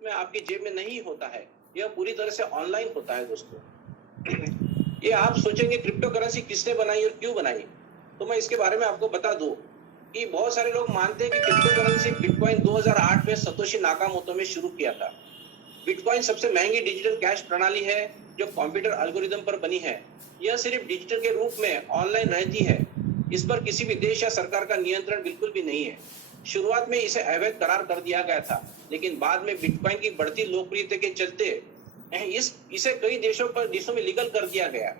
में आपकी जेब में नहीं होता है, यह पूरी तरह से ऑनलाइन होता है दोस्तों। ये आप सोचेंगे क्रिप्टो करेंसी किसने बनाई और क्यों बनाई, तो मैं इसके बारे में आपको बता दूं कि बहुत सारे लोग मानते हैं कि क्रिप्टो करेंसी बिटकॉइन 2008 में सतोशी नाकामोतो में शुरू किया था। बिटकॉइन सबसे महंगी डिजिटल कैश प्रणाली है जो कंप्यूटर एल्गोरिदम पर बनी है। यह सिर्फ डिजिटल के रूप में ऑनलाइन रहती है, इस पर किसी भी देश या सरकार का नियंत्रण बिल्कुल भी नहीं है। शुरुआत में इसे अवैध करार कर दिया गया था, लेकिन बाद में बिटकॉइन की बढ़ती लोकप्रियता के चलते इसे कई देशों में लीगल कर दिया गया।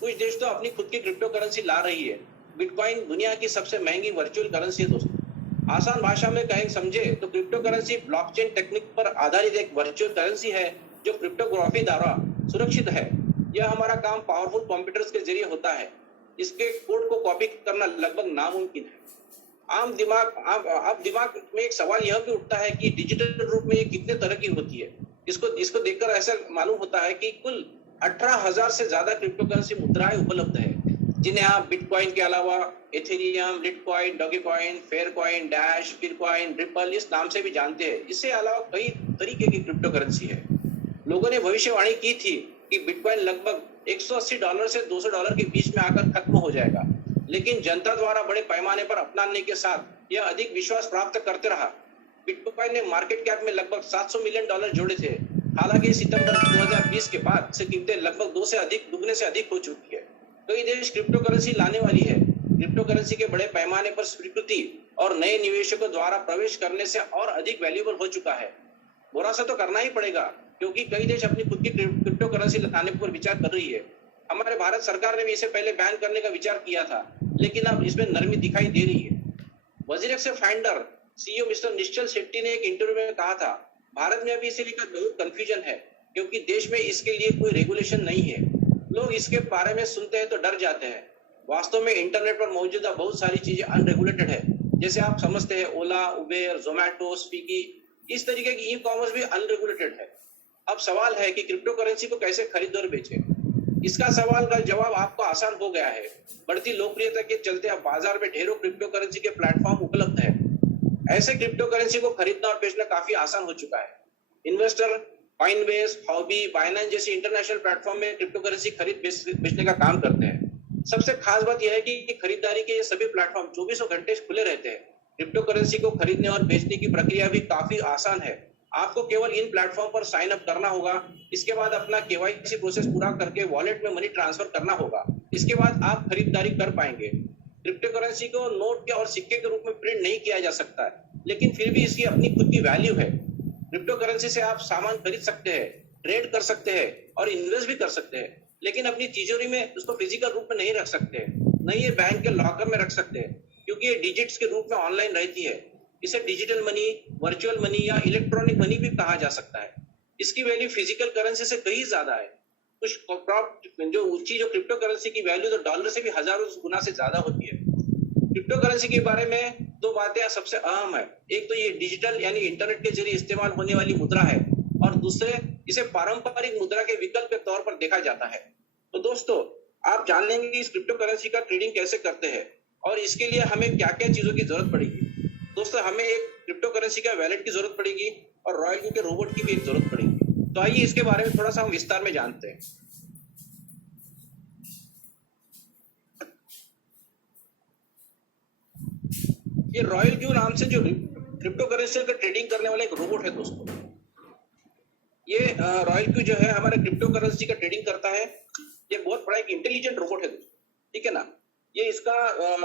कुछ देश तो अपनी खुद की क्रिप्टो करेंसी ला रही है। बिटकॉइन दुनिया की सबसे महंगी वर्चुअल करेंसी है दोस्तों। आसान भाषा में कहें समझे तो क्रिप्टो करेंसी ब्लॉकचेन टेक्निक पर आधारित एक वर्चुअल करेंसी है जो क्रिप्टोग्राफी द्वारा सुरक्षित है। यह हमारा काम पावरफुल कंप्यूटर्स के जरिए होता है। इसके कोड को कॉपी करना लगभग नामुमकिन है। आम दिमाग में एक सवाल यह भी उठता है कि डिजिटल रूप में ये कितने तरह की होती है। इसको देखकर ऐसा मालूम होता है कि कुल 18,000 से ज्यादा क्रिप्टो करेंसी मुद्राएं उपलब्ध है, जिन्हें आप बिटकॉइन के अलावा Ethereum, Litecoin, Dogecoin, Faircoin, Dash, Bitcoin, Ripple इस नाम से भी जानते हैं। इससे अलावा कई तरीके की क्रिप्टो करेंसी है। लोगों ने भविष्यवाणी की थी कि बिटकॉइन लगभग $180 से $200 के बीच में आकर खत्म हो जाएगा, लेकिन जनता द्वारा बड़े पैमाने पर अपनाने के साथ यह अधिक विश्वास प्राप्त करते रहा। बिटकॉइन ने मार्केट कैप में लगभग $700 मिलियन जोड़े थे। हालांकि सितंबर 2020 के बाद से कीमतें लगभग दुगने से अधिक हो चुकी है। कई देश क्रिप्टो करेंसी लाने वाली है। क्रिप्टो करेंसी के बड़े पैमाने पर स्वीकृति और नए निवेशकों द्वारा प्रवेश करने से और अधिक वैल्यूएबल हो चुका है। भरोसा तो करना ही पड़ेगा, क्योंकि कई देश अपनी खुद की क्रिप्टो करेंसी लाने पर विचार कर रही है। हमारे भारत सरकार ने भी इसे पहले बैन करने का विचार किया था, लेकिन अब इसमें नरमी दिखाई दे रही है। वजीरेक्स फाउंडर सीईओ मिस्टर निश्चल शेट्टी ने एक इंटरव्यू में कहा था, भारत में अभी इसे लेकर बहुत कंफ्यूजन है, क्योंकि देश में इसके लिए कोई रेगुलेशन नहीं है। लोग इसके बारे में सुनते हैं तो डर जाते हैं। वास्तव में इंटरनेट पर मौजूदा बहुत सारी चीजें अनरेगुलेटेड है। जैसे आप समझते हैं ओला, उबेर, जोमैटो, स्विगी, इस तरीके की ई कॉमर्स भी अनरेगुलेटेड है। अब सवाल है कि क्रिप्टो करेंसी को कैसे खरीदे और बेचे। इसका सवाल का जवाब आपको आसान हो गया है। बढ़ती लोकप्रियता के चलते अब बाजार में ढेरों क्रिप्टो करेंसी के प्लेटफॉर्म उपलब्ध है। ऐसे क्रिप्टो करेंसी को खरीदना और बेचना काफी आसान हो चुका है। इन्वेस्टर कॉइनबेस, हॉबी, बाइनेंस जैसे इंटरनेशनल प्लेटफॉर्म में क्रिप्टो करेंसी खरीद बेचने का काम करते हैं। सबसे खास बात यह है कि खरीदारी के ये सभी प्लेटफॉर्म 24 घंटे खुले रहते हैं। क्रिप्टो करेंसी को खरीदने और बेचने की प्रक्रिया भी काफी आसान है। आपको केवल इन प्लेटफॉर्म पर साइन अप करना होगा। इसके बाद अपना केवाईसी प्रोसेस पूरा करके वॉलेट में मनी ट्रांसफर करना होगा। इसके बाद आप खरीदारी कर पाएंगे। क्रिप्टो करेंसी को नोट के और सिक्के के रूप में प्रिंट नहीं किया जा सकता है, लेकिन फिर भी इसकी अपनी खुद की वैल्यू है। क्रिप्टो करेंसी से आप सामान खरीद सकते हैं, ट्रेड कर सकते हैं और इन्वेस्ट भी कर सकते हैं, लेकिन अपनी तिजोरी में उसको फिजिकल रूप में नहीं रख सकते हैं, नहीं ये बैंक के लॉकर में रख सकते हैं, क्योंकि ये डिजिट्स के रूप में ऑनलाइन रहती है। इसे डिजिटल मनी, वर्चुअल मनी या इलेक्ट्रॉनिक मनी भी कहा जा सकता है। इसकी वैल्यू फिजिकल करेंसी से कहीं ज्यादा है। कुछ जो क्रिप्टो करेंसी की वैल्यू तो डॉलर से भी हजारों गुना से ज्यादा होती है। क्रिप्टो करेंसी के बारे में दो बातें सबसे अहम है। एक तो ये डिजिटल यानी इंटरनेट के जरिए इस्तेमाल होने वाली मुद्रा है, और दूसरे इसे पारंपरिक मुद्रा के विकल्प के तौर पर देखा जाता है। तो दोस्तों, आप जान लेंगे कि इस क्रिप्टो करेंसी का ट्रेडिंग कैसे करते हैं और इसके लिए हमें क्या क्या चीजों की जरूरत पड़ेगी। दोस्तों, हमें एक क्रिप्टो करेंसी का वैलेट की जरूरत पड़ेगी और रॉयल क्यू के रोबोट की भी एक जरूरत पड़ेगी। तो आइए इसके बारे में थोड़ा सा हम विस्तार में जानते हैं। ये रॉयल क्यू नाम से जो क्रिप्टो करेंसी का ट्रेडिंग करने वाला एक रोबोट है दोस्तों। ये रॉयल क्यू जो है हमारे क्रिप्टो करेंसी का ट्रेडिंग करता है। ये बहुत बड़ा एक इंटेलिजेंट रोबोट है दोस्तों, ठीक है ना। ये इसका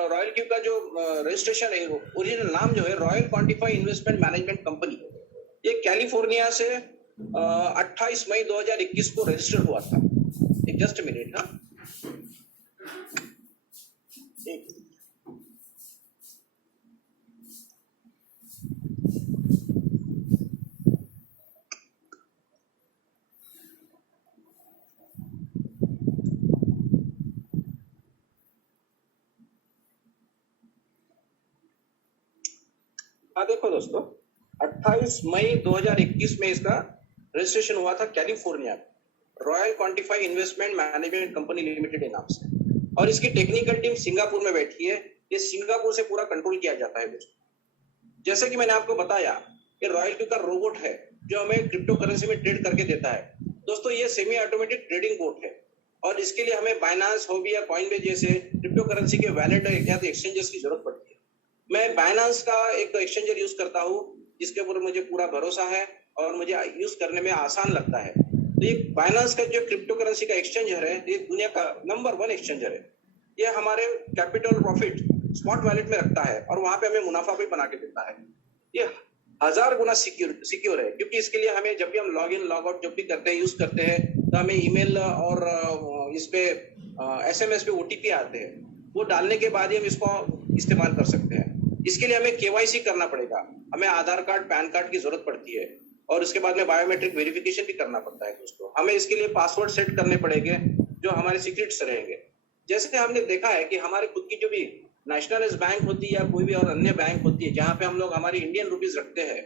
रॉयल क्यू का जो रजिस्ट्रेशन है, ओरिजिनल नाम जो है royal quantify investment management company, ये कैलिफोर्निया से 28 मई 2021 को रजिस्टर हुआ था। एक जस्ट मिनट, हाँ एक देखो दोस्तों, 28 मई 2021 में इसका रजिस्ट्रेशन हुआ था California royal quantify investment management company limited के नाम से, और इसकी टेक्निकल टीम सिंगापुर में बैठी है। ये सिंगापुर से पूरा कंट्रोल किया जाता है दोस्तों। जैसे कि मैंने आपको बताया कि रॉयल क्यू का रोबोट है, जो हमें क्रिप्टो करेंसी में ट्रेड करके देता है। दोस्तों ये सेमी ऑटोमेटिक ट्रेडिंग बोट है और इसके लिए हमें बाइनांस, होबी या कॉइनबेस जैसे क्रिप्टो करेंसी के वैलेट या तो एक्सचेंजेस की जरूरत पड़ती है। मैं बाइनांस का एक एक्सचेंजर यूज करता हूँ जिसके ऊपर मुझे पूरा भरोसा है और मुझे यूज करने में आसान लगता है। तो ये बाइनांस का जो क्रिप्टो करेंसी का एक्सचेंजर है, ये दुनिया का नंबर 1 एक्सचेंजर है। ये हमारे कैपिटल प्रॉफिट स्पॉट वैलेट में रखता है और वहां पे हमें मुनाफा भी बना के देता है। ये 1000 गुना सिक्योर है, क्योंकि इसके लिए हमें जब भी हम लॉग इन लॉग आउट जब भी करते हैं, यूज करते हैं, तो हमें ईमेल और इस पे एसएमएस पे ओटीपी आते हैं, वो डालने के बाद ही हम इसको इस्तेमाल कर सकते हैं। इसके लिए हमें केवाईसी करना पड़ेगा, हमें आधार कार्ड, पैन कार्ड की जरूरत पड़ती है और उसके बाद में बायोमेट्रिक वेरिफिकेशन भी करना पड़ता है दोस्तों। हमें इसके लिए पासवर्ड सेट करने पड़ेंगे जो हमारे सीक्रेट्स रहेंगे। जैसे हमने देखा है कि हमारे खुद की जो भी नेशनलाइज्ड बैंक होती है या कोई भी और अन्य बैंक होती है जहाँ पे हम लोग हमारी इंडियन रुपीज रखते हैं,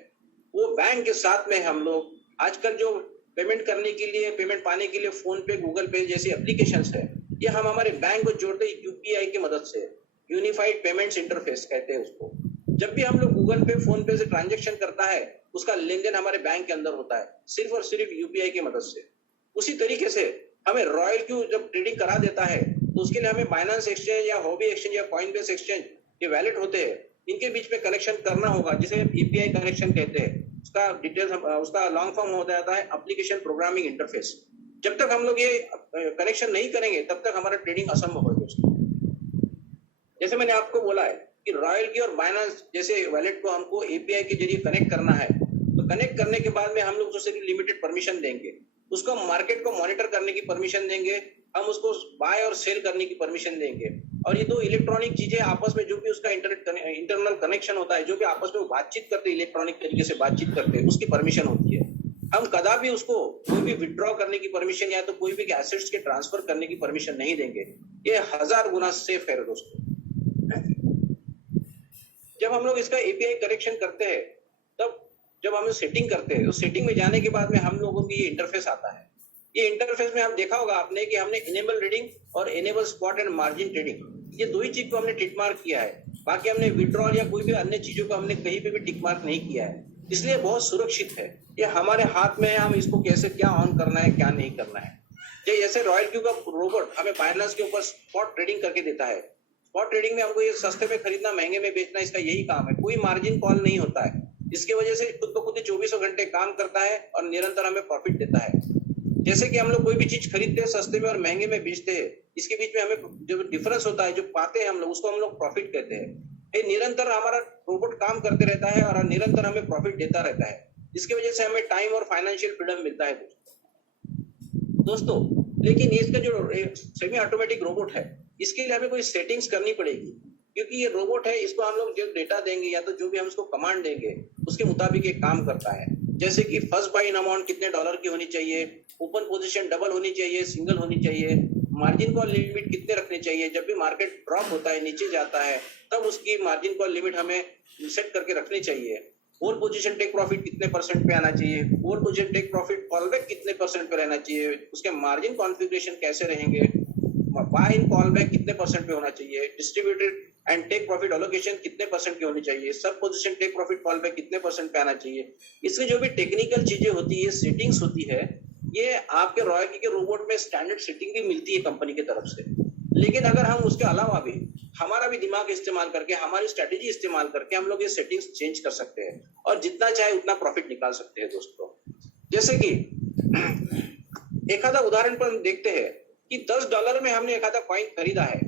वो बैंक के साथ में हम लोग आजकल जो पेमेंट करने के लिए, पेमेंट पाने के लिए फोन पे, गूगल पे जैसी एप्लीकेशंस है, ये हम हमारे बैंक को जोड़ते हैं यूपीआई की मदद से। यूनिफाइड पेमेंट्स इंटरफेस कहते हैं उसको। जब भी हम लोग गूगल पे, फोन पे से ट्रांजेक्शन करता है, उसका लेन देन हमारे बैंक के अंदर होता है, सिर्फ और सिर्फ यूपीआई की मदद से। उसी तरीके से हमें रॉयल क्यू जब ट्रेडिंग करा देता है, तो उसके लिए हमें बाइनेंस एक्सचेंज या होबी एक्सचेंज या कॉइनबेस एक्सचेंज, ये वैलेट होते हैं, इनके बीच में कनेक्शन करना होगा, जिसे एपीआई कनेक्शन कहते हैं। उसका डिटेल्स, उसका लॉन्ग फॉर्म हो जाता है एप्लीकेशन प्रोग्रामिंग इंटरफेस। जब तक हम लोग ये कनेक्शन नहीं करेंगे, तब तक हमारा ट्रेडिंग असंभव है दोस्तों। जैसे मैंने आपको बोला है कि रॉयल की और बाइनेंस जैसे वैलेट को हमको एपीआई के जरिए कनेक्ट करना है, तो कनेक्ट करने के बाद में हम लोग उससे लिमिटेड परमिशन देंगे, उसको मार्केट को मॉनिटर करने की परमिशन देंगे, हम उसको बाय और सेल करने की परमिशन देंगे। और ये दो इलेक्ट्रॉनिक चीजें आपस में जो भी उसका इंटरनल कनेक्शन होता है, जो भी आपस में बातचीत करते हैं, इलेक्ट्रॉनिक तरीके से बातचीत करते हैं, उसकी परमिशन होती है। हम कदापि उसको कोई भी विड्रॉ करने की परमिशन या तो कोई भी एसेट्स के ट्रांसफर करने की परमिशन नहीं देंगे। ये 1000 गुना सेफ है दोस्तों। जब हम लोग इसका एपीआई कनेक्शन करते हैं, तब जब हम सेटिंग करते हैं, उस सेटिंग में जाने के बाद में हम लोगों की ये इंटरफेस आता है। ये इंटरफेस में हम देखा होगा आपने कि हमने इनेबल रीडिंग और enable spot and margin trading, ये दो ही चीज को हमने टिक मार्क किया है। बाकी हमने विड्रॉल या कोई भी अन्य चीजों को हमने कहीं पे भी टिक मार्क नहीं किया है, इसलिए बहुत सुरक्षित है। ये हमारे हाथ में है, हम इसको कैसे क्या ऑन करना है, क्या नहीं करना है। जैसे रॉयल क्यू का रोबोट हमें बाइनेंस के ऊपर स्पॉट ट्रेडिंग करके देता है। स्पॉट ट्रेडिंग में हमको ये सस्ते में खरीदना, महंगे में बेचना, इसका यही काम है। कोई मार्जिन कॉल नहीं होता है, इसकी वजह से खुद ब खुद 24 घंटे काम करता है और निरंतर हमें प्रॉफिट देता है। जैसे कि हम लोग कोई भी चीज खरीदते हैं, सस्ते में और महंगे में बेचते हैं, इसके बीच में हमें जो डिफरेंस होता है, जो पाते हैं हम लोग, उसको हम लोग प्रॉफिट कहते हैं। ये निरंतर हमारा रोबोट काम करते रहता है और निरंतर हमें प्रॉफिट देता रहता है। इसकी वजह से हमें टाइम और फाइनेंशियल फ्रीडम मिलता है दोस्तों। लेकिन इसका जो सेमी ऑटोमेटिक रोबोट है, इसके लिए हमें कोई सेटिंग्स करनी पड़ेगी, क्योंकि ये रोबोट है, इसको हम लोग जो डेटा देंगे या तो जो भी हम इसको कमांड देंगे, उसके मुताबिक ये काम करता है। जैसे कि फर्स्ट बाय इन अमाउंट कितने डॉलर की होनी चाहिए, ओपन पोजीशन डबल होनी चाहिए, सिंगल होनी चाहिए, मार्जिन कॉल लिमिट कितने रखने चाहिए, जब भी मार्केट ड्रॉप होता है, नीचे जाता है, तब उसकी मार्जिन कॉल लिमिट हमें सेट करके रखनी चाहिए। होल पोजीशन टेक प्रॉफिट कितने परसेंट पे आना चाहिए, whole position take profit callback कितने परसेंट पे रहना चाहिए, उसके मार्जिन कॉन्फ़िगरेशन कैसे रहेंगे, बाय इन कॉलबैक कितने परसेंट पे होना चाहिए, distributed and take profit allocation कितने परसेंट की होनी चाहिए, सब पोजीशन टेक प्रॉफिट कॉलबैक कितने परसेंट पे आना चाहिए। इसमें जो भी टेक्निकल चीजें होती है, सेटिंग्स होती है, ये आपके रॉयल के रोबोट में स्टैंडर्ड सेटिंग भी मिलती है कंपनी की तरफ से। लेकिन अगर हम उसके अलावा भी हमारा भी दिमाग इस्तेमाल करके, हमारी स्ट्रेटेजी इस्तेमाल करके हम लोग ये सेटिंग्स चेंज कर सकते हैं और जितना चाहे उतना प्रॉफिट निकाल सकते हैं दोस्तों। जैसे कि एक आधा उदाहरण पर हम देखते हैं कि $10 में हमने एक आधा कॉइन खरीदा है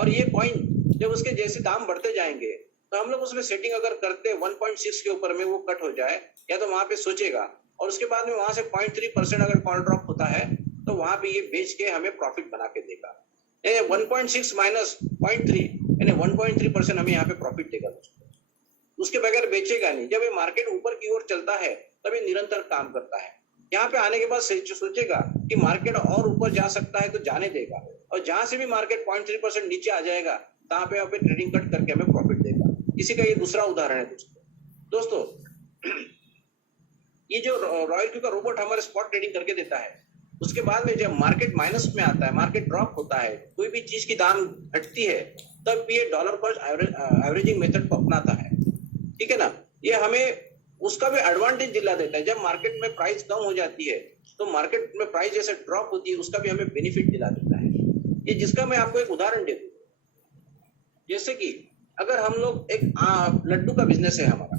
और ये कॉइन जब उसके जैसे दाम बढ़ते जाएंगे, तो हम लोग उसमें सेटिंग अगर करते 1.6 के ऊपर में वो कट हो जाए, या तो वहां पे सोचेगा और उसके बाद में वहां से 0.3% अगर कॉल ड्रॉप होता है, तो वहां पे ये बेच के हमें प्रॉफिट बना के देगा। 1.6 माइनस 0.3 यानी 1.3% हमें यहाँ पे प्रॉफिट देगा दोस्तों। उसके बगैर बेचेगा नहीं। जब ये मार्केट ऊपर की ओर चलता है, तब ये निरंतर काम करता है। यहाँ पे आने के बाद सोचेगा कि मार्केट और ऊपर जा सकता है, तो जाने देगा, और जहां से भी मार्केट 0.3% नीचे आ जाएगा, तहां पे यहाँ पे ट्रेडिंग कट करके हमें प्रॉफिट देगा। इसी का ये दूसरा उदाहरण है दोस्तों। ये जो रॉयल क्यू का रोबोट हमारे स्पॉट ट्रेडिंग करके देता है, उसके बाद में जब मार्केट माइनस में आता है, मार्केट ड्रॉप होता है, कोई भी चीज की दाम घटती है, तब ये डॉलर कॉस्ट एवरेजिंग मेथड को अपनाता है। ठीक है ना। ये हमें उसका भी एडवांटेज दिला देता है। जब मार्केट में प्राइस कम हो जाती है तो मार्केट में प्राइस जैसे ड्रॉप होती है उसका भी हमें बेनिफिट दिला देता है। ये जिसका मैं आपको एक उदाहरण दे दूं, जैसे कि अगर हम लोग एक लड्डू का बिजनेस है हमारा,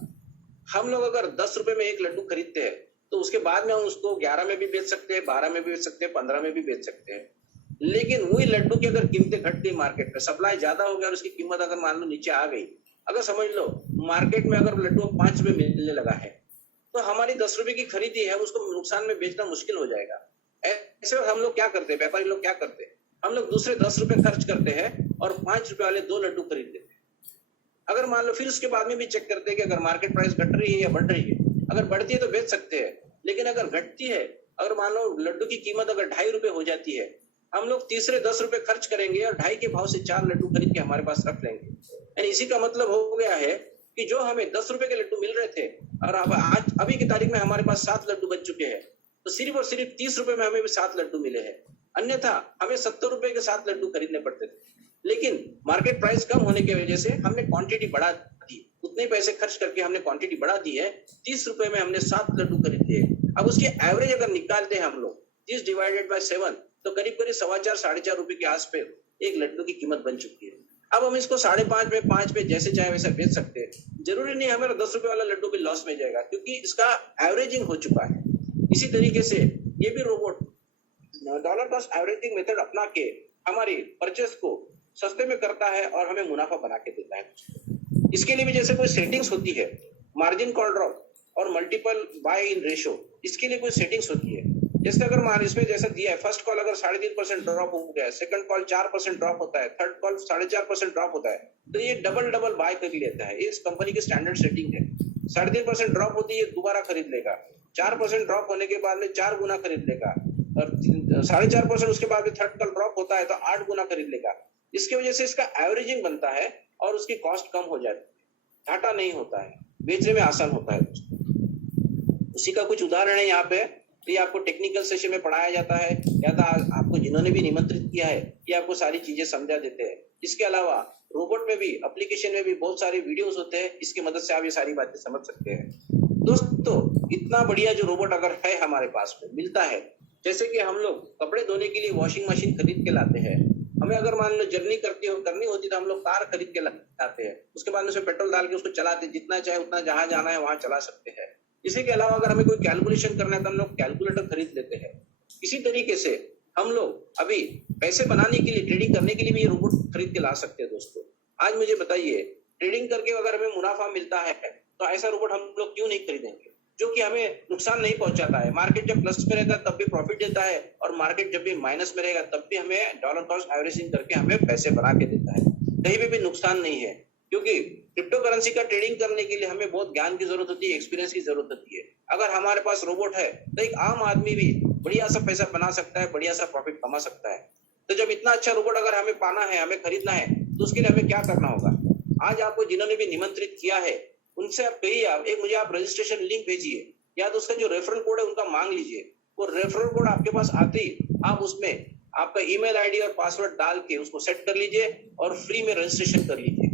हम लोग अगर 10 रुपए में एक लड्डू खरीदते हैं तो उसके बाद में हम उसको 11 में भी बेच सकते हैं, 12 में भी बेच सकते हैं, 15 में भी बेच सकते हैं। लेकिन वही लड्डू की अगर कीमतें घट गई, मार्केट में सप्लाई ज्यादा हो गया और उसकी कीमत अगर मान लो नीचे आ गई, अगर समझ लो मार्केट में अगर लड्डू 5 रुपए मिलने लगा है तो हमारी 10 रुपए की खरीदी है उसको नुकसान में बेचना मुश्किल हो जाएगा। ऐसे हम लोग क्या करते हैं, व्यापारी लोग क्या करते हैं, हम लोग दूसरे 10 रुपए खर्च करते हैं और 5 रुपए वाले 2 लड्डू खरीद लेते हैं। अगर मान लो फिर उसके बाद में भी चेक करते हैं कि अगर मार्केट प्राइस घट रही है या बढ़ रही है, अगर बढ़ती है तो बेच सकते हैं, लेकिन अगर घटती है, अगर मान लो लड्डू की कीमत अगर 2.5 रुपए हो जाती है, हम लोग तीसरे 10 रुपए खर्च करेंगे और 2.5 के भाव से 4 लड्डू खरीद के हमारे पास रख लेंगे। यानी इसी का मतलब हो गया है कि जो हमें 10 रुपए के लड्डू मिल रहे थे और अब आज अभी की तारीख में हमारे पास 7 लड्डू बच चुके हैं, तो सिर्फ और सिर्फ 30 रुपए में हमें भी 7 लड्डू मिले हैं। अन्यथा हमें 70 रुपए के 7 लड्डू खरीदने पड़ते थे। लेकिन मार्केट प्राइस कम होने की वजह से हमने क्वांटिटी बढ़ा दी, उतने पैसे खर्च करके हमने क्वांटिटी बढ़ा दी है, 30 रुपए में हमने 7 लड्डू खरीद लिए। अब उसकी एवरेज अगर निकालते हैं हम लोग 30 डिवाइडेड बाय 7 तो करीब करीब 4.25 साढ़े 4 रुपए के आसपास एक लड्डू की कीमत बन चुकी है। अब हम इसको 5.5 पे 5 पे जैसे चाहे वैसा बेच सकते हैं। जरूरी नहीं हमारा 10 रुपए वाला लड्डू भी लॉस में जाएगा क्योंकि इसका एवरेजिंग हो चुका है। इसी तरीके से ये भी robot dollar cost averaging method अपना के हमारी परचेस को सस्ते में करता है और हमें मुनाफा बना के देता है। इसके लिए भी जैसे कोई सेटिंग्स होती है, मार्जिन कॉल ड्रॉप और मल्टीपल बाय इन रेशो, इसके लिए कोई सेटिंग्स होती है। जैसे अगर मान इसमें जैसा दिया है, फर्स्ट कॉल अगर 3.5% ड्रॉप हो गया है, सेकंड कॉल 4% ड्रॉप होता है, थर्ड कॉल 4.5% ड्रॉप होता है, तो ये डबल बाय कर लेता है। इस कंपनी की स्टैंडर्ड सेटिंग है। 3.5% ड्रॉप होती है, दोबारा खरीद लेगा। 4% ड्रॉप होने के बाद में 4 गुना खरीद लेगा और 4.5% उसके बाद में थर्ड कॉल ड्रॉप होता है तो 8 गुना खरीद लेगा। इसकी वजह से इसका एवरेजिंग बनता है और उसकी कॉस्ट कम हो जाती है, घाटा नहीं होता है, बेचने में आसान होता है। उसी का कुछ उदाहरण है यहाँ पे। तो ये आपको टेक्निकल सेशन में पढ़ाया जाता है या तो आपको जिन्होंने भी निमंत्रित किया है ये आपको सारी चीजें समझा देते हैं। इसके अलावा रोबोट में भी, एप्लीकेशन में भी बहुत सारे वीडियोस होते हैं, इसकी मदद से आप ये सारी बातें समझ सकते हैं। दोस्तों इतना बढ़िया जो रोबोट अगर है हमारे पास में मिलता है, जैसे कि हम लोग कपड़े धोने के लिए वॉशिंग मशीन खरीद के लाते हैं, हमें अगर मान लो जर्नी करनी होती तो हम लोग कार खरीद के लाते हैं, उसके बाद में उसमें पेट्रोल डाल के उसको चलाते, जितना चाहे उतना जहां जाना है वहां चला सकते हैं। इसी के अलावा अगर हमें कोई कैलकुलेशन करना है तो हम लोग कैलकुलेटर खरीद लेते हैं। इसी तरीके से हम लोग अभी पैसे बनाने के लिए, ट्रेडिंग करने के लिए भी ये रोबोट खरीद के ला सकते हैं। दोस्तों आज मुझे बताइए, ट्रेडिंग करके अगर हमें मुनाफा मिलता है तो ऐसा रोबोट हम लोग क्यों नहीं खरीदेंगे जो कि हमें नुकसान नहीं पहुंचाता है। मार्केट जब प्लस में रहता है तब भी प्रॉफिट देता है और मार्केट जब भी माइनस में रहेगा तब भी हमें डॉलर कॉस्ट एवरेजिंग करके हमें पैसे बना के देता है, कहीं भी नुकसान नहीं है। क्योंकि क्रिप्टो करेंसी का ट्रेडिंग करने के लिए हमें बहुत ज्ञान की जरूरत होती है, एक्सपीरियंस की जरूरत होती है। अगर हमारे पास रोबोट है तो एक आम आदमी भी बढ़िया सा पैसा बना सकता है, बढ़िया सा प्रॉफिट कमा सकता है। तो जब इतना अच्छा रोबोट अगर हमें पाना है, हमें खरीदना है, तो उसके लिए हमें क्या करना होगा? आज आपको जिन्होंने भी निमंत्रित किया है उनसे आप कहिए, आप एक मुझे आप रजिस्ट्रेशन लिंक भेजिए या तो उसका जो रेफरल कोड है उनका मांग लीजिए। वो रेफरल कोड आपके पास आते ही आप उसमें आपका ईमेल आईडी और पासवर्ड डाल के उसको सेट कर लीजिए और फ्री में रजिस्ट्रेशन कर लीजिए।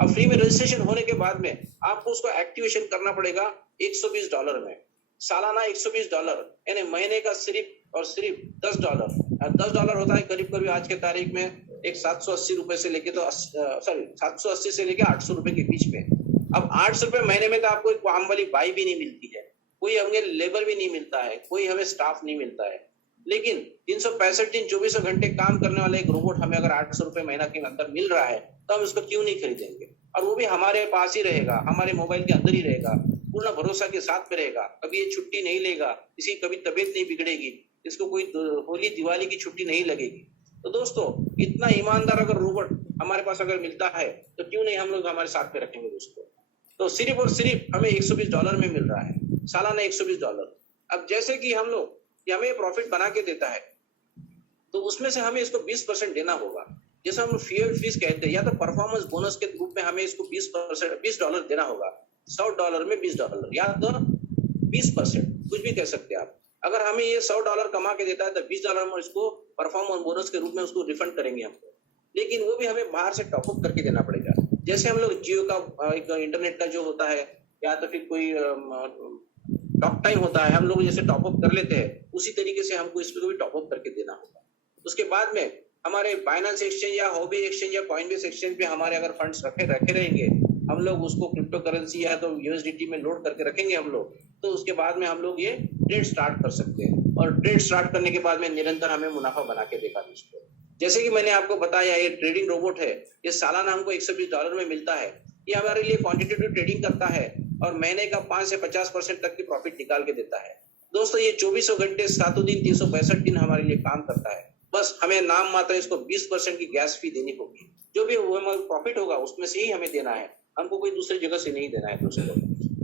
अब फ्री में रजिस्ट्रेशन होने के बाद में आपको उसको एक्टिवेशन करना पड़ेगा $120 में, सालाना $120, यानी महीने का सिर्फ और सिर्फ $10। $10 होता है करीब करीब आज के तारीख में एक 780 रुपए से लेके तो 780 से लेके 800 रुपए के बीच में। अब 800 रुपए महीने में तो आपको एक काम वाली बाई भी नहीं मिलती है, कोई हमें लेबर भी नहीं मिलता है, कोई हमें स्टाफ नहीं मिलता है। लेकिन 365 दिन 24 घंटे काम करने वाला एक रोबोट हमें अगर 800 रुपए महीना के अंदर मिल रहा है तो हम उसको क्यों नहीं खरीदेंगे? और वो भी हमारे पास ही रहेगा, हमारे मोबाइल के अंदर ही रहेगा, पूर्ण भरोसा के साथ में रहेगा, कभी ये छुट्टी नहीं लेगा, इसकी कभी तबीयत नहीं बिगड़ेगी, इसको कोई होली दिवाली की छुट्टी नहीं लगेगी। तो दोस्तों इतना ईमानदार अगर रोबोट हमारे पास अगर मिलता है तो क्यों नहीं हम लोग हमारे साथ में रखेंगे दोस्तों। तो सिर्फ और सिर्फ हमें $120 में मिल रहा है, सालाना $120। अब जैसे कि हम लोग हमें प्रॉफिट बना के देता है तो उसमें से हमें इसको 20% देना होगा। जैसे हम फ्यूल फीस कहते हैं, या तो परफॉर्मेंस बोनस के रूप में हमें इसको $20 देना होगा। $100 में $20 या तो 20%, कुछ भी कह सकते हैं आप। अगर हमें ये $100 कमा के देता है तो $20 में इसको परफॉर्मेंस बोनस के रूप में उसको रिफंड करेंगे हमको, लेकिन वो भी हमें बाहर से टॉपअप करके देना पड़ेगा। जैसे हम लोग जियो का एक इंटरनेट का जो होता है या तो फिर कोई टॉक टाइम होता है, हम लोग जैसे टॉप अप कर लेते हैं उसी तरीके से हमको इसको भी टॉप अप करके देना होगा। उसके बाद में हमारे बाइनेंस एक्सचेंज या हॉबी एक्सचेंज या कॉइनबेस एक्सचेंज पे हमारे अगर फंड्स रखे रहेंगे, हम लोग उसको क्रिप्टो करेंसी या तो यूएसडीटी में लोड करके रखेंगे हम लोग, तो उसके बाद में हम लोग ये ट्रेड स्टार्ट कर सकते हैं और ट्रेड स्टार्ट करने के बाद में निरंतर हमें मुनाफा बना के देगा दोस्तों। जैसे कि मैंने आपको बताया, ये ट्रेडिंग रोबोट है, ये सालाना हमको $120 में मिलता है। ये हमारे लिए क्वांटिटेटिव ट्रेडिंग करता है और महीने का 5 से 50% तक की प्रॉफिट निकाल के देता है दोस्तों। ये 24 घंटे 7 दिन 365 दिन हमारे लिए काम करता है। बस हमें नाम मात्र इसको 20% की गैस फी देनी होगी। जो भी प्रॉफिट होगा उसमें से ही हमें देना है, हमको कोई दूसरी जगह से नहीं देना है दोस्तों।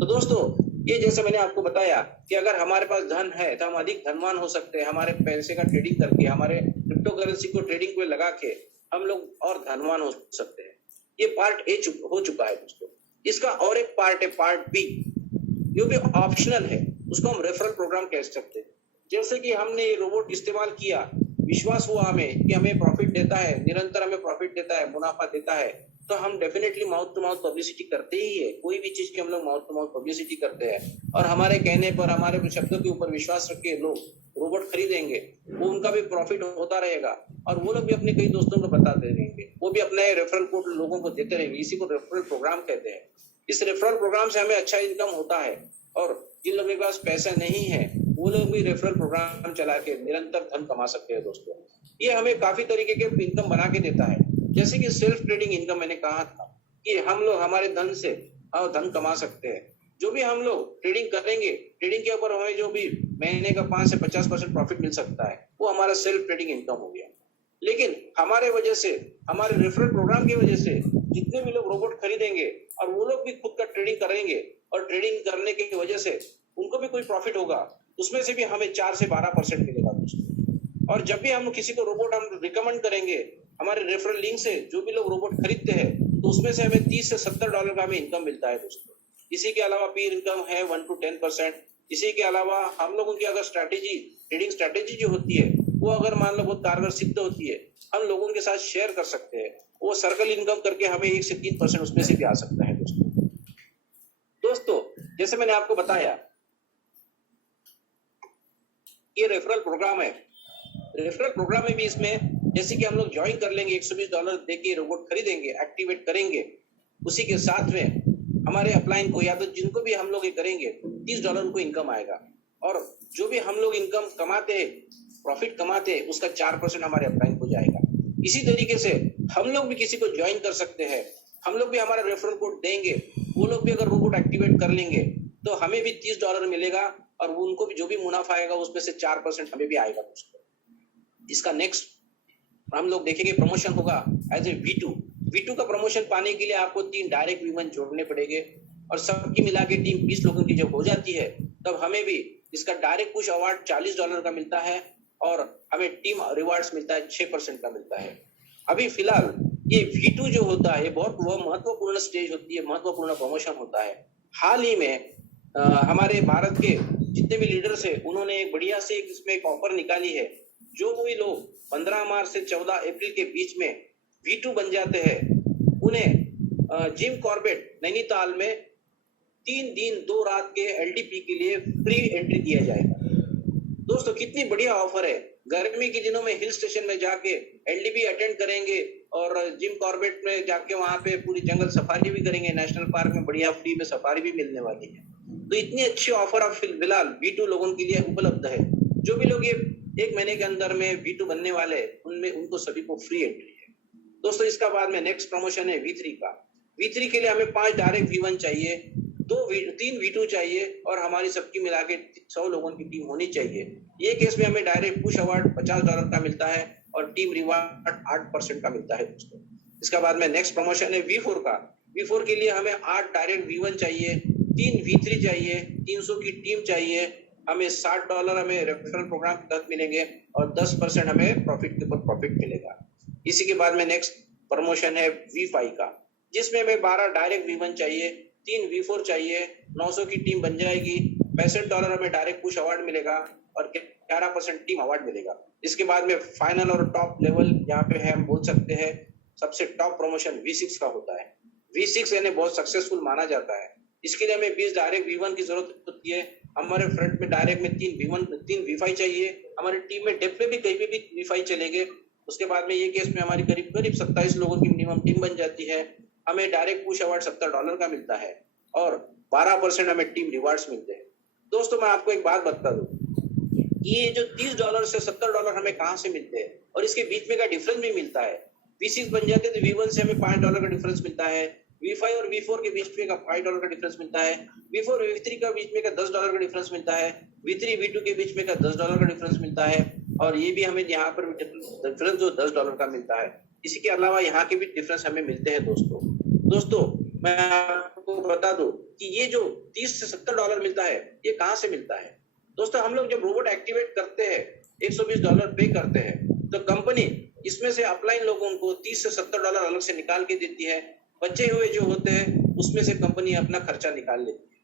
तो दोस्तों, ये जैसे मैंने आपको बताया कि अगर हमारे पास धन है तो हम अधिक धनवान हो सकते हैं। हमारे पैसे का ट्रेडिंग करके, हमारे क्रिप्टो करेंसी को ट्रेडिंग पे लगा के हम लोग और धनवान हो सकते हैं। ये पार्ट ए हो चुका है दोस्तों। इसका और एक पार्ट है, पार्ट बी, जो भी ऑप्शनल है, उसको हम रेफरल प्रोग्राम कह सकते हैं। जैसे कि हमने ये रोबोट इस्तेमाल किया, विश्वास हुआ हमें कि हमें प्रॉफिट देता है, निरंतर हमें प्रॉफिट देता है, मुनाफा देता है, तो हम definitely mouth to mouth publicity करते ही है। कोई भी चीज की हम लोग माउथ टू माउथ पब्लिसिटी करते हैं और हमारे कहने पर, हमारे शब्दों के ऊपर विश्वास रख के लोग रोबोट खरीदेंगे, वो उनका भी प्रॉफिट होता रहेगा और वो लोग भी अपने कई दोस्तों को बताते रहेंगे, वो भी अपने रेफरल कोड लोगों को देते रहेंगे। इसी को रेफरल प्रोग्राम कहते हैं। इस रेफरल प्रोग्राम से हमें अच्छा इनकम होता है और जिन लोगों के पास पैसा नहीं है वो लोग भी रेफरल प्रोग्राम चला के निरंतर धन कमा सकते हैं दोस्तों। ये हमें काफी तरीके के इनकम बना के देता है। जैसे कि सेल्फ ट्रेडिंग इनकम मैंने कहा था कि हम लोग हमारे धन से धन कमा सकते हैं। जो भी हम लोग ट्रेडिंग करेंगे, ट्रेडिंग के ऊपर हमें जो भी महीने का 5 से 50% प्रॉफिट मिल सकता है, वो हमारा सेल्फ ट्रेडिंग इनकम हो गया। लेकिन हमारे वजह से, हमारे रेफरल प्रोग्राम की वजह से जितने भी लोग रोबोट खरीदेंगे और वो लोग भी खुद का ट्रेडिंग करेंगे और ट्रेडिंग करने की वजह से उनको भी कोई प्रॉफिट होगा, उसमें से भी हमें 4 से 12% मिलेगा दोस्तों। और जब भी हम किसी को रोबोट हम रिकमेंड करेंगे हमारे रेफरल लिंक से, जो भी लोग रोबोट खरीदते हैं, तो उसमें से हमें $30 से $70 का हमें इनकम मिलता है दोस्तों। इसी के अलावा पीर इनकम है 1 to 10%। इसी के अलावा हम लोगों की अगर स्ट्रैटेजी, ट्रेडिंग स्ट्रैटेजी जो होती है, वो अगर मान लो बहुत कारगर सिद्ध होती है, हम लोगों के साथ शेयर कर सकते हैं। वो सर्कल इनकम करके हमें 1 से 3% उसमें से भी आ सकता है दोस्तों। जैसे मैंने आपको बताया, ये रेफरल प्रोग्राम है। रेफरल प्रोग्राम में भी इसमें जैसे कि हम लोग ज्वाइन कर लेंगे, $120 देके रोबोट खरीदेंगे, एक्टिवेट करेंगे, उसी के साथ में हमारे अपलाइन को या तो जिनको भी हम लोग ये करेंगे $30 उनको इनकम आएगा और जो भी हम लोग इनकम कमाते हैं, प्रॉफिट कमाते हैं, उसका 4% हमारे अपलाइन को जाएगा। इसी तरीके से हम लोग भी किसी को ज्वाइन कर सकते हैं, हम लोग भी हमारा रेफरल कोड देंगे, वो लोग भी अगर रोबोट एक्टिवेट कर लेंगे तो हमें भी $30 मिलेगा और उनको भी जो भी मुनाफा आएगा उसमें से 4% हमें भी आएगा दोस्तों। इसका नेक्स्ट हम लोग देखेंगे प्रमोशन होगा एज ए V2 का प्रमोशन पाने के लिए आपको 3 डायरेक्ट V1 जोड़ने पड़ेंगे और सबकी मिला के टीम 20 लोगों की जब हो जाती है तब हमें भी इसका डायरेक्ट पुश अवार्ड $40 का मिलता है और हमें टीम रिवार्ड्स मिलता है 6% का मिलता है। अभी फिलहाल ये V2 जो होता है, ये बहुत महत्वपूर्ण स्टेज होती है, महत्वपूर्ण प्रमोशन होता है। हाल ही में हमारे भारत के जितने भी लीडर्स है उन्होंने एक बढ़िया से इसमें एक ऑफर निकाली है। जो भी लोग 15 मार्च से 14 अप्रैल के बीच में V2 बन जाते हैं, उन्हें जिम कॉर्बेट नैनीताल में 3 दिन 2 रात के LDP के लिए फ्री एंट्री दिया जाएगा। दोस्तों कितनी बढ़िया ऑफर है। गर्मी के दिनों में हिल स्टेशन में जाके LDP अटेंड करेंगे और जिम कॉर्बेट में जाके वहां पे पूरी जंगल सफारी भी करेंगे, नेशनल पार्क में बढ़िया फ्री में सफारी भी मिलने वाली है। तो इतनी अच्छी ऑफर अब फिलहाल V2 लोगों के लिए उपलब्ध है। जो भी लोग ये 1 महीने के अंदर में V2 बनने वाले उनमें उनको सभी को फ्री एंट्री है दोस्तों। इसका बाद में नेक्स्ट प्रमोशन है V3 का। V3 के लिए हमें 5 डायरेक्ट V1 चाहिए, 3 V2 चाहिए और हमारी सबकी मिला के 100 लोगों की टीम होनी चाहिए। ये केस में हमें डायरेक्ट पुश अवार्ड $50 का मिलता है और टीम रिवार्ड 8% का मिलता है दोस्तों। इसका बाद में नेक्स्ट प्रमोशन है V4 का। V4 के लिए हमें 8 डायरेक्ट V1 चाहिए, 3 V3 चाहिए, 300 की टीम चाहिए, हमें $60 हमें रेफरल प्रोग्राम के तहत मिलेंगे और 10% हमें प्रॉफिट के ऊपर प्रॉफिट मिलेगा। इसी के बाद में नेक्स्ट प्रमोशन है V5 का, जिसमें हमें 12 डायरेक्ट V1 चाहिए, 3 V4 चाहिए, 900 की टीम बन जाएगी, $65 हमें डायरेक्ट पुश अवार्ड मिलेगा और 11% टीम अवार्ड मिलेगा। इसके बाद में फाइनल और टॉप लेवल यहाँ पे है, हम बोल सकते हैं सबसे टॉप प्रमोशन V6 का होता है। V6 यानी बहुत सक्सेसफुल माना जाता है। इसके लिए हमें 20 डायरेक्ट V1 की जरूरत होती है। हमारे फ्रंट में डायरेक्ट में 3 V1 3 V5 चाहिए। हमारी टीम में डेप्थ में भी कहीं पे भी V5 चलेंगे। उसके बाद में ये केस में हमारी करीब 27 लोगों की मिनिमम टीम बन जाती है। हमें डायरेक्ट पुश अवार्ड $70 का मिलता है और 12% हमें टीम रिवार्ड्स मिलते हैं। दोस्तों मैं आपको एक बात बता दूं, ये जो $30 से $70 हमें कहां से मिलते हैं और इसके बीच में का डिफरेंस भी मिलता है। V6 बन जाते तो V1 से हमें $5 का डिफरेंस मिलता है। V5 और V4 के बीच में का $5 का डिफरेंस मिलता है। V4 V3 का बीच में का $10 का डिफरेंस मिलता है। V3 V2 के बीच में का $10 का डिफरेंस मिलता है और ये भी हमें यहाँ पर डिफरेंस जो $10 का मिलता है। इसी के अलावा यहाँ के भी डिफरेंस हमें मिलते हैं दोस्तों मैं आपको बता दूं कि ये जो 30 से $70 मिलता है ये कहाँ से मिलता है। दोस्तों हम लोग जब रोबोट एक्टिवेट करते हैं $120 पे करते हैं तो कंपनी इसमें से अपलाइन लोगों को 30 से $70 अलग से निकाल के देती है। बचे हुए जो होते हैं उसमें से कंपनी अपना खर्चा निकाल लेती है।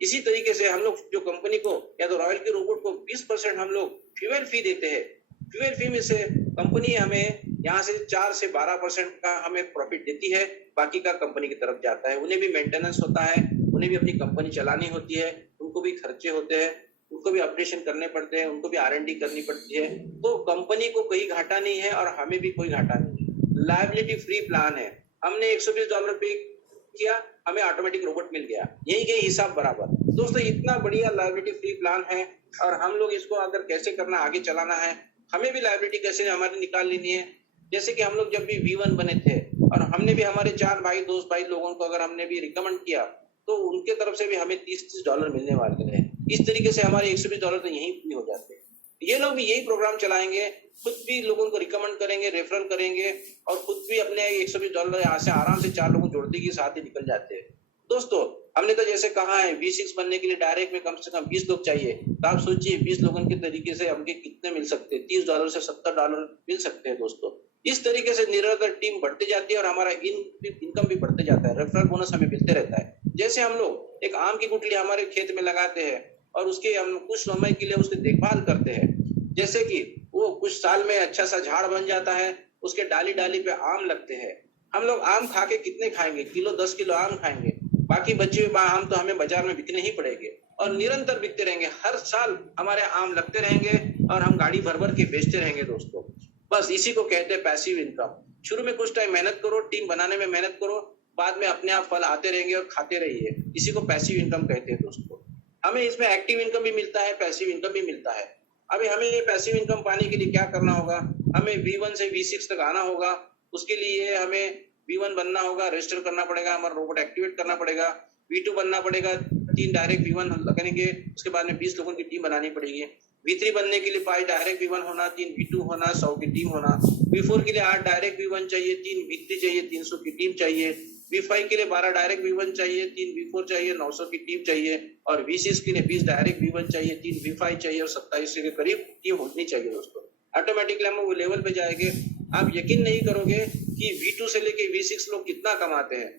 इसी तरीके से हम लोग जो कंपनी को या तो रॉयल के रोबोट को 20% हम लोग फ्यूल फी देते हैं। फ्यूल फी में से कंपनी हमें यहाँ से 4 से 12% का हमें प्रॉफिट देती है, बाकी का कंपनी की तरफ जाता है। उन्हें भी मेंटेनेंस होता है, उन्हें भी अपनी कंपनी चलानी होती है, उनको भी खर्चे होते हैं, उनको भी ऑपरेशन करने पड़ते हैं, उनको भी R&D करनी पड़ती है। तो कंपनी को कोई घाटा नहीं है और हमें भी कोई घाटा नहीं है। लायबिलिटी फ्री प्लान है। हमने $120 पे किया, हमें ऑटोमेटिक रोबोट मिल गया, यही के हिसाब बराबर। दोस्तों इतना बढ़िया लायबिलिटी फ्री प्लान है और हम लोग इसको अगर कैसे करना आगे चलाना है, हमें भी लायबिलिटी कैसे हमारी निकाल लेनी है। जैसे कि हम लोग जब भी V1 बने थे और हमने भी हमारे 4 दोस्त भाई लोगों को अगर हमने भी रिकमेंड किया तो उनके तरफ से भी हमें $30 मिलने वाले हैं। इस तरीके से हमारे $120 तो यहीं भी हो जाते हैं। ये लोग भी यही प्रोग्राम चलाएंगे, खुद भी लोगों को रिकमेंड करेंगे, रेफरल करेंगे और खुद भी अपने $120 यहाँ से आराम से 4 लोगों जोड़ने के साथ ही निकल जाते हैं। दोस्तों हमने तो जैसे कहा है V6 बनने के लिए डायरेक्ट में कम से कम 20 लोग चाहिए। तो आप सोचिए 20 लोगों के तरीके से हमके कितने मिल सकते हैं, $30 से $70 मिल सकते हैं। दोस्तों इस तरीके से निरंतर टीम बढ़ती जाती है और हमारा इनकम भी बढ़ते जाता है, रेफरल बोनस हमें मिलते रहता है। जैसे हम लोग एक आम की गुठली हमारे खेत में लगाते हैं और उसके हम कुछ समय के लिए उसकी देखभाल करते हैं, जैसे कि वो कुछ साल में अच्छा सा झाड़ बन जाता है, उसके डाली डाली पे आम लगते हैं। हम लोग आम खा के कितने खाएंगे, 10 किलो आम खाएंगे, बाकी बचे हुए आम तो हमें बाजार में बिकने ही पड़ेंगे और निरंतर बिकते रहेंगे। हर साल हमारे आम लगते रहेंगे और हम गाड़ी भर भर के बेचते रहेंगे। दोस्तों बस इसी को कहते हैं पैसिव इनकम। शुरू में कुछ टाइम मेहनत करो, टीम बनाने में मेहनत करो, बाद में अपने आप फल आते रहेंगे और खाते रहिए। इसी को पैसिव इनकम कहते हैं। दोस्तों हमें इसमें एक्टिव इनकम भी मिलता है, पैसिव इनकम भी मिलता है। अभी हमें ये पैसिव इनकम पाने के लिए क्या करना होगा, हमें V1 से V6 तक आना होगा। उसके लिए हमें V1 बनना होगा, रजिस्टर करना पड़ेगा, हमारा रोबोट एक्टिवेट करना पड़ेगा। V2 बनना पड़ेगा, 3 डायरेक्ट V1 लगाएंगे, उसके बाद में 20 लोगों की टीम बनानी पड़ेगी। V3 बनने के लिए 5 डायरेक्ट V1 होना, 3 V2 होना, 100 की टीम होना। V4 के लिए 8 डायरेक्ट V1 चाहिए, 3 V3 चाहिए, 300 की टीम चाहिए। V5 के लिए 12 डायरेक्ट V1 चाहिए, 3 V4 चाहिए, 900 की टीम चाहिए। और V6 के लिए 20 डायरेक्ट V1 चाहिए, 3 V5 चाहिए और 27 के करीब टीम होनी चाहिए। दोस्तों ऑटोमेटिकली हम वो लेवल पे जाएंगे। आप यकीन नहीं करोगे कि V2 से लेके V6 लोग कितना कमाते हैं।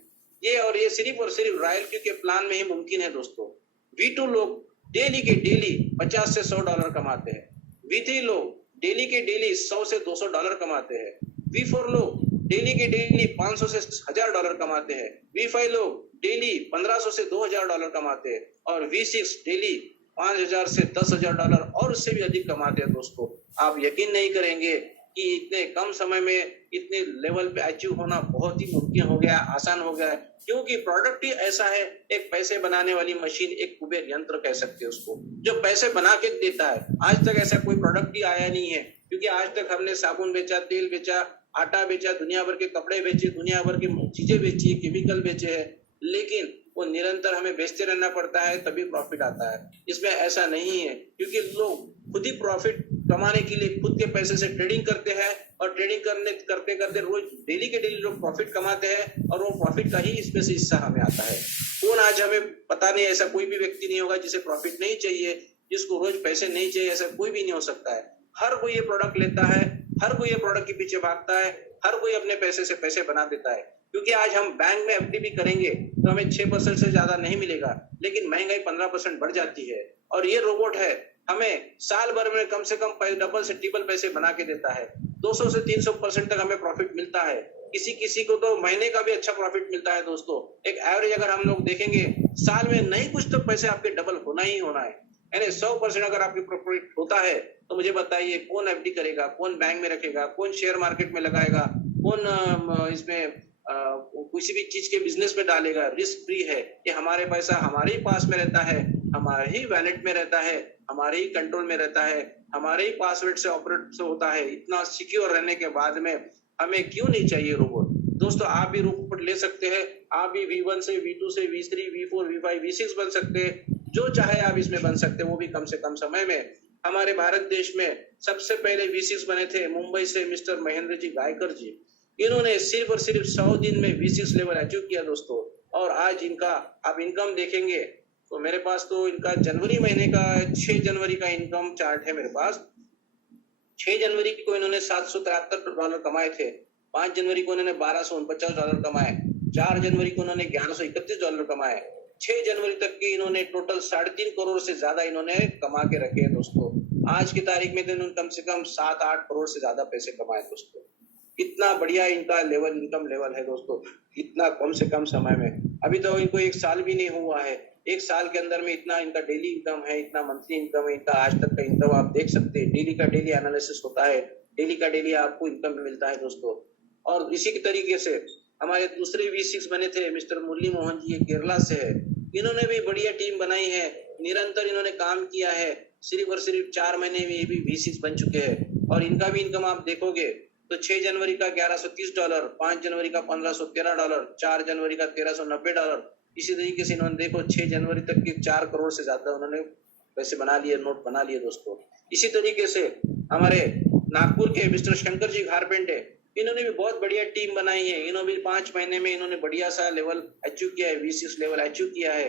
ये सिर्फ और सिर्फ रॉयल क्यू के प्लान में ही मुमकिन है। दोस्तों V2 लोग डेली के डेली 50 से $100 कमाते हैं। V3 लोग डेली के डेली 100 से $200 कमाते हैं। V4 लोग डेली के डेली 500 से $1000 कमाते हैं। V5 लोग डेली 1500 से $2000 कमाते हैं और V6 डेली 5000 से $10,000 और उससे भी अधिक कमाते हैं। दोस्तों आप यकीन नहीं करेंगे कि इतने कम समय में इतने लेवल पे अचीव होना बहुत ही मुमकिन हो गया, आसान हो गया है, क्योंकि प्रोडक्ट ही ऐसा है, एक पैसे बनाने वाली मशीन, एक कुबेर यंत्र कह सकते हैं उसको, जो पैसे बना के देता है। आज तक ऐसा कोई प्रोडक्ट ही आया नहीं है, क्योंकि आज तक हमने साबुन बेचा, तेल बेचा, आटा बेचा, दुनिया भर के कपड़े बेचे, दुनिया भर की चीजें बेची, केमिकल बेचे हैं, लेकिन वो निरंतर हमें बेचते रहना पड़ता है, तभी प्रॉफिट आता है। इसमें ऐसा नहीं है, क्योंकि लोग खुद ही प्रॉफिट कमाने के लिए खुद के पैसे से ट्रेडिंग करते हैं और ट्रेडिंग करते करते रोज डेली के डेली लोग प्रॉफिट कमाते हैं और वो प्रॉफिट का ही इसमें से हिस्सा हमें आता है। कौन आज हमें पता नहीं, ऐसा कोई भी व्यक्ति नहीं होगा जिसे प्रॉफिट नहीं चाहिए, जिसको रोज पैसे नहीं चाहिए, ऐसा कोई भी नहीं हो सकता है। हर कोई ये प्रोडक्ट लेता है, हर कोई ये प्रोडक्ट के पीछे भागता है, हर कोई अपने पैसे से पैसे बना देता है। क्योंकि आज हम बैंक में एफडी भी करेंगे तो हमें 6% से ज्यादा नहीं मिलेगा, लेकिन महंगाई 15% बढ़ जाती है। और ये रोबोट है, हमें साल भर में कम से कम डबल से ट्रिपल पैसे बना के देता है। 200 से 300% तक हमें प्रॉफिट मिलता है। किसी किसी को तो महीने का भी अच्छा प्रॉफिट मिलता है। दोस्तों एक एवरेज अगर हम लोग देखेंगे साल में नहीं कुछ तो पैसे आपके डबल होना ही होना है। यानी 100% अगर आपकी प्रॉफिट होता है तो मुझे बताइए कौन एफडी करेगा, कौन बैंक में रखेगा, कौन शेयर मार्केट में लगाएगा, कौन इसमें किसी भी चीज के बिजनेस में डालेगा। रिस्क फ्री है कि हमारे पैसा हमारे ही पास में रहता है, हमारे ही वैलेट में रहता है, हमारे ही कंट्रोल में रहता है, हमारे ही पासवर्ड से ऑपरेट से होता है। इतना सिक्योर रहने के बाद में हमें क्यों नहीं चाहिए रोबोट। दोस्तों आप भी रोबोट ले सकते हैं, आप भी V1 से V2 से V3 V4 V5 V6 बन सकते हैं, जो चाहे आप इसमें बन सकते हैं, वो भी कम से कम समय में। हमारे भारत देश में सबसे पहले V6 बने थे मुंबई से मिस्टर महेंद्र जी गायकर जी। इन्होंने सिर्फ और सिर्फ 100 दिन में V6 लेवल अचीव किया दोस्तों। और आज इनका आप इनकम देखेंगे तो मेरे पास तो इनका जनवरी महीने का 6 जनवरी का इनकम चार्ट है मेरे पास। 6 जनवरी को इन्होंने $773 कमाए थे, 5 जनवरी को इन्होंने $1249 कमाए, 4 जनवरी को उन्होंने $1131 कमाए, 6 जनवरी तक की इन्होंने टोटल 3.5 करोड़ से ज्यादा इन्होंने कमा के रखे हैं दोस्तों। आज की तारीख में तो इन्होंने कम से कम 7-8 करोड़ से ज्यादा पैसे कमाए दोस्तों। इतना बढ़िया इनका लेवल, इनकम लेवल है दोस्तों, इतना कम से कम समय में। अभी तो इनको 1 साल भी नहीं हुआ है, 1 साल के अंदर में इतना इनका डेली इनकम है, इतना मंथली इनकम है, इनका आज तक का इनकम आप देख सकते हैं। डेली का डेली एनालिसिस होता है, डेली का डेली आपको इनकम मिलता है दोस्तों। और इसी के तरीके से हमारे दूसरे V6 बने थे मिस्टर मुरली मोहन जी, ये केरला से है। इन्होंने भी बढ़िया टीम बनाई है, निरंतर इन्होंने काम किया है, सिर्फ और सिर्फ 4 महीने में ये भी V6 बन चुके हैं। और इनका भी इनकम आप देखोगे तो 6 जनवरी का $1130, 5 जनवरी का $1513, 4 जनवरी का $1390। इसी तरीके से इन्होंने देखो 6 जनवरी तक के 4 करोड़ से ज्यादा उन्होंने पैसे बना लिए, नोट बना लिए दोस्तों। इसी तरीके से हमारे नागपुर के मिस्टर शंकर जी घारपेंटे, इन्होंने भी बहुत बढ़िया टीम बनाई है। इन्होंने भी 5 महीने में इन्होंने बढ़िया सा लेवल अचीव किया है, V6 लेवल अचीव किया है।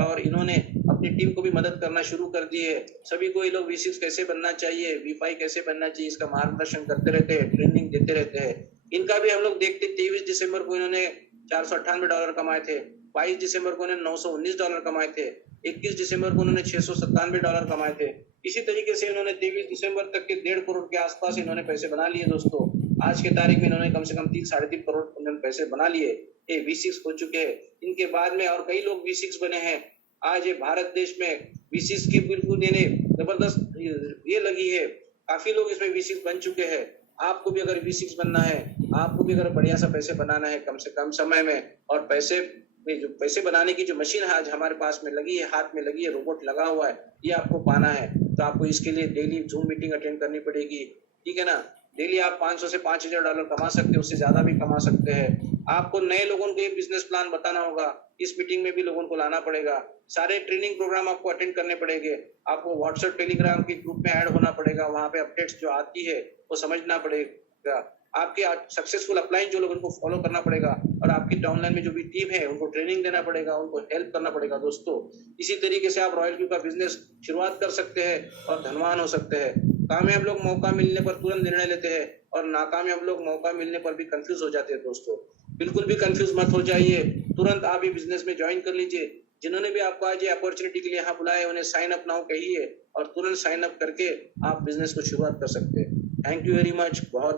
और इन्होंने अपनी टीम को भी मदद करना शुरू कर दी है। सभी को ये लोग V6 कैसे बनना चाहिए, V5 कैसे बनना चाहिए, इसका मार्गदर्शन करते रहते हैं, ट्रेनिंग देते रहते हैं। इनका भी हम लोग देखते 23 दिसंबर को इन्होंने $498 कमाए थे, 22 दिसंबर को इन्होंने $919 कमाए थे, 21 दिसंबर को उन्होंने $697 कमाए थे। इसी तरीके से इन्होंने 23 दिसंबर तक के 1.5 करोड़ के आसपास इन्होंने पैसे बना लिए दोस्तों। आज के तारीख में इन्होंने कम से कम 3-3.5 करोड़ इन्होंने पैसे बना लिए। ये V6 हो चुके हैं। इनके बाद में और कई लोग V6 बने हैं। आज ये भारत देश में V6 की बिल्कुल देने जबरदस्त ये लगी है, काफी लोग इसमें V6 बन चुके हैं। आपको भी अगर V6 बनना है, आपको भी अगर बढ़िया सा पैसे बनाना है कम से कम समय में, और पैसे बनाने की जो मशीन है आज हमारे पास में लगी है, हाथ में लगी है, रोबोट लगा हुआ है, ये आपको पाना है तो आपको इसके लिए डेली जूम मीटिंग अटेंड करनी पड़ेगी। ठीक है ना। डेली आप $500 से $5000 कमा सकते हैं, उससे ज्यादा भी कमा सकते हैं। आपको नए लोगों को ये बिजनेस प्लान बताना होगा, इस मीटिंग में भी लोगों को लाना पड़ेगा, सारे ट्रेनिंग प्रोग्राम आपको अटेंड करने पड़ेंगे, आपको व्हाट्सएप टेलीग्राम के ग्रुप में ऐड होना पड़ेगा, वहां पे अपडेट्स जो आती है वो समझना पड़ेगा, आपके सक्सेसफुल अपलाइन जो लोग उनको फॉलो करना पड़ेगा, और आपकी डाउनलाइन में जो भी टीम है उनको ट्रेनिंग देना पड़ेगा, उनको हेल्प करना पड़ेगा दोस्तों। इसी तरीके से आप रॉयल क्यू का बिजनेस शुरुआत कर सकते हैं और धनवान हो सकते हैं। कामयाब लोग मौका मिलने पर तुरंत निर्णय लेते हैं और नाकामयाब लोग मौका मिलने पर भी कंफ्यूज हो जाते हैं दोस्तों। बिल्कुल भी कंफ्यूज मत हो जाइए, तुरंत आप ये बिजनेस में ज्वाइन कर लीजिए। जिन्होंने भी आपको आज ये अपॉर्चुनिटी के लिए यहाँ बुलाया है उन्हें साइन अप नाउ कहिए और तुरंत साइन अप करके आप बिजनेस को शुरुआत कर सकते हैं। Thank you very much. बहुत